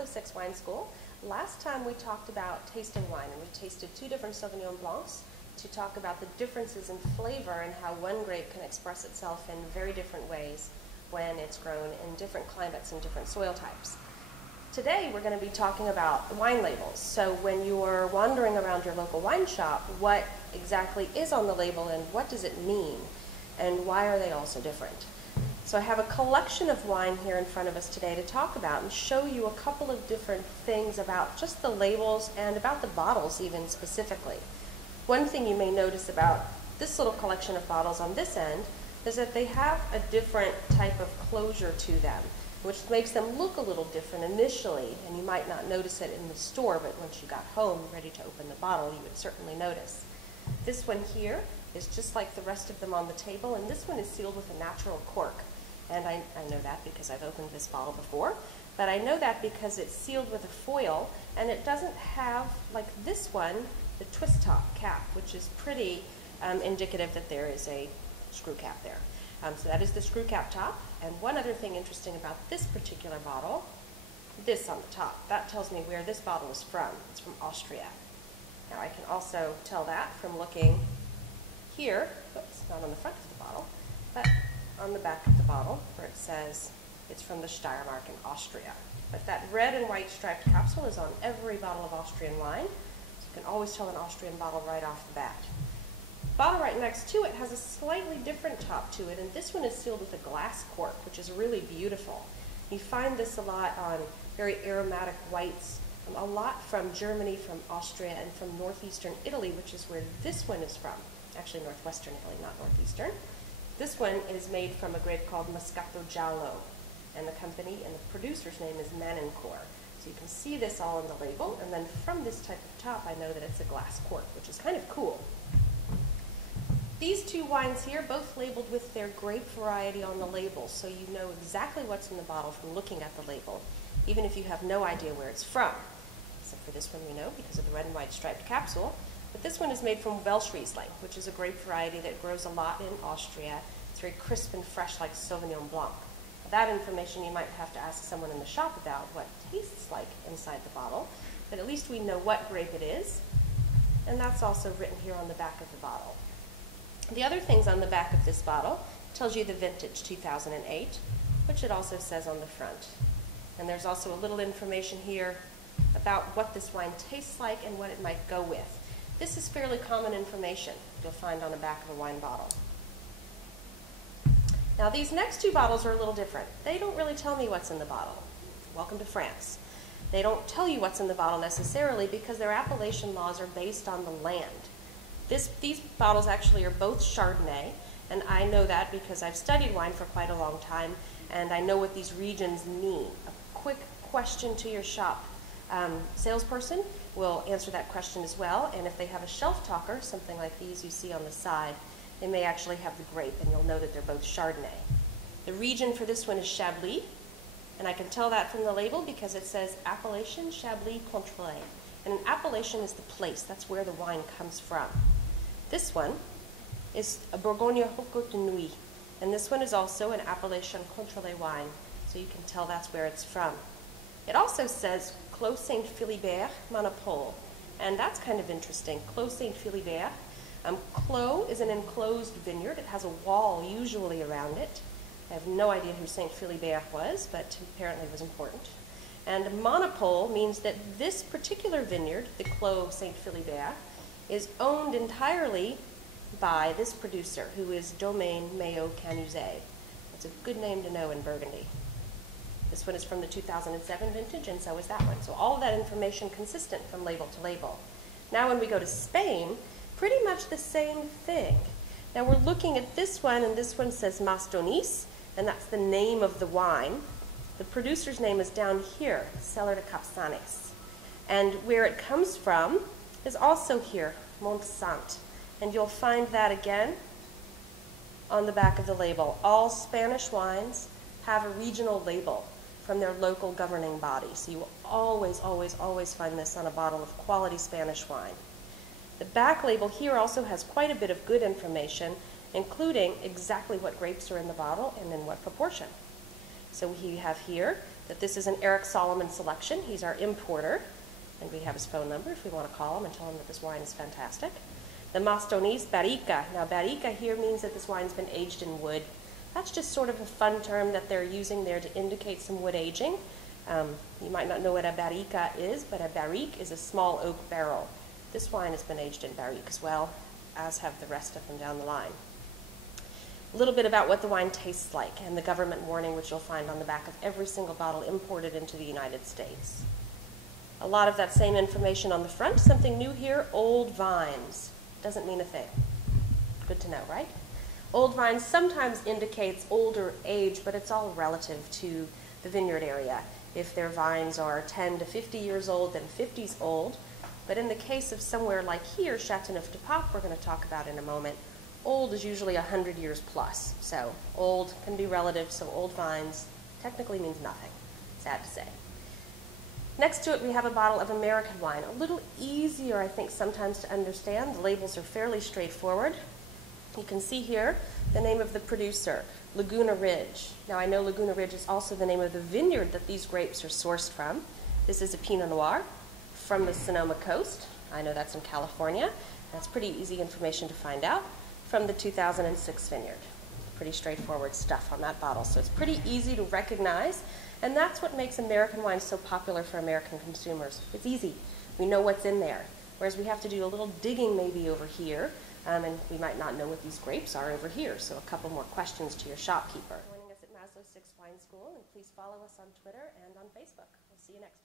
Maslow+6 Wine School. Last time we talked about tasting wine, and we tasted 2 different Sauvignon Blancs to talk about the differences in flavor and how one grape can express itself in very different ways when it's grown in different climates and different soil types. Today we're going to be talking about wine labels. So when you're wandering around your local wine shop, what exactly is on the label and what does it mean? And why are they all so different? So I have a collection of wine here in front of us today to talk about and show you a couple of different things about just the labels and about the bottles even specifically. One thing you may notice about this little collection of bottles on this end is that they have a different type of closure to them, which makes them look a little different initially, and you might not notice it in the store, but once you got home ready to open the bottle, you would certainly notice. This one here is just like the rest of them on the table, and this one is sealed with a natural cork. And I know that because I've opened this bottle before, but I know that because it's sealed with a foil, and it doesn't have, like this one, the twist top cap, which is pretty indicative that there is a screw cap there. So that is the screw cap top. And one other thing interesting about this particular bottle, this on the top, that tells me where this bottle is from. It's from Austria. Now I can also tell that from looking here, oops, not on the front of the bottle, but on the back of the bottle where it says it's from the Steiermark in Austria. But that red and white striped capsule is on every bottle of Austrian wine, so you can always tell an Austrian bottle right off the bat. The bottle right next to it has a slightly different top to it, and this one is sealed with a glass cork, which is really beautiful. You find this a lot on very aromatic whites, a lot from Germany, from Austria, and from northeastern Italy, which is where this one is from. Actually northwestern Italy, not northeastern. This one is made from a grape called Moscato Giallo, and the company and the producer's name is Manincor. So you can see this all on the label, and then from this type of top I know that it's a glass cork, which is kind of cool. These 2 wines here, both labeled with their grape variety on the label, so you know exactly what's in the bottle from looking at the label, even if you have no idea where it's from. Except for this one we know because of the red and white striped capsule. But this one is made from Welsh Riesling, which is a grape variety that grows a lot in Austria. It's very crisp and fresh like Sauvignon Blanc. That information you might have to ask someone in the shop about what it tastes like inside the bottle, but at least we know what grape it is, and that's also written here on the back of the bottle. The other things on the back of this bottle tells you the vintage, 2008, which it also says on the front. And there's also a little information here about what this wine tastes like and what it might go with. This is fairly common information you'll find on the back of a wine bottle. Now these next 2 bottles are a little different. They don't really tell me what's in the bottle. Welcome to France. They don't tell you what's in the bottle necessarily because their appellation laws are based on the land. These bottles actually are both Chardonnay, and I know that because I've studied wine for quite a long time, and I know what these regions mean. A quick question to your shop salesperson will answer that question as well, and if they have a shelf talker, something like these you see on the side, they may actually have the grape, and you'll know that they're both Chardonnay. The region for this one is Chablis, and I can tell that from the label because it says Appellation Chablis Contrôlée. And an appellation is the place, that's where the wine comes from. This one is a Bourgogne Haute Nuit, and this one is also an Appellation Contrôlée wine, so you can tell that's where it's from. It also says Clos Saint-Philibert Monopole, and that's kind of interesting. Clos Saint-Philibert. Clos is an enclosed vineyard. It has a wall usually around it. I have no idea who Saint Philibert was, but apparently it was important. And monopole means that this particular vineyard, the Clos Saint Philibert, is owned entirely by this producer, who is Domaine Maillot Canuzet. That's a good name to know in Burgundy. This one is from the 2007 vintage, and so is that one. So all of that information consistent from label to label. Now when we go to Spain, pretty much the same thing. Now we're looking at this one, and this one says Mas Donis, and that's the name of the wine. The producer's name is down here, Cellar de Capçanes. And where it comes from is also here, Montsant. And you'll find that again on the back of the label. All Spanish wines have a regional label from their local governing body. So you will always, always, always find this on a bottle of quality Spanish wine. The back label here also has quite a bit of good information, including exactly what grapes are in the bottle and in what proportion. So we have here that this is an Eric Solomon selection. He's our importer, and we have his phone number if we want to call him and tell him that this wine is fantastic. The Mastonese Barrica. Now, Barrica here means that this wine's been aged in wood. That's just sort of a fun term that they're using there to indicate some wood aging. You might not know what a barrica is, but a barrique is a small oak barrel. This wine has been aged in barrique as well, as have the rest of them down the line. A little bit about what the wine tastes like and the government warning, which you'll find on the back of every single bottle imported into the United States. A lot of that same information on the front. Something new here, old vines. Doesn't mean a thing. Good to know, right? Old vines sometimes indicates older age, but it's all relative to the vineyard area. If their vines are 10 to 50 years old, then 50's old. But in the case of somewhere like here, Châteauneuf-du-Pape, we're going to talk about in a moment, old is usually 100 years plus. So old can be relative, so old vines technically means nothing. Sad to say. Next to it, we have a bottle of American wine. A little easier, I think, sometimes to understand. The labels are fairly straightforward. You can see here the name of the producer, Laguna Ridge. Now, I know Laguna Ridge is also the name of the vineyard that these grapes are sourced from. This is a Pinot Noir from the Sonoma coast. I know that's in California. That's pretty easy information to find out from the 2006 vineyard. Pretty straightforward stuff on that bottle, so it's pretty easy to recognize, and that's what makes American wine so popular for American consumers. It's easy. We know what's in there, whereas we have to do a little digging maybe over here, and we might not know what these grapes are over here, so a couple more questions to your shopkeeper. Joining us at Maslow 6 Wine School, and please follow us on Twitter and on Facebook. We'll see you next time.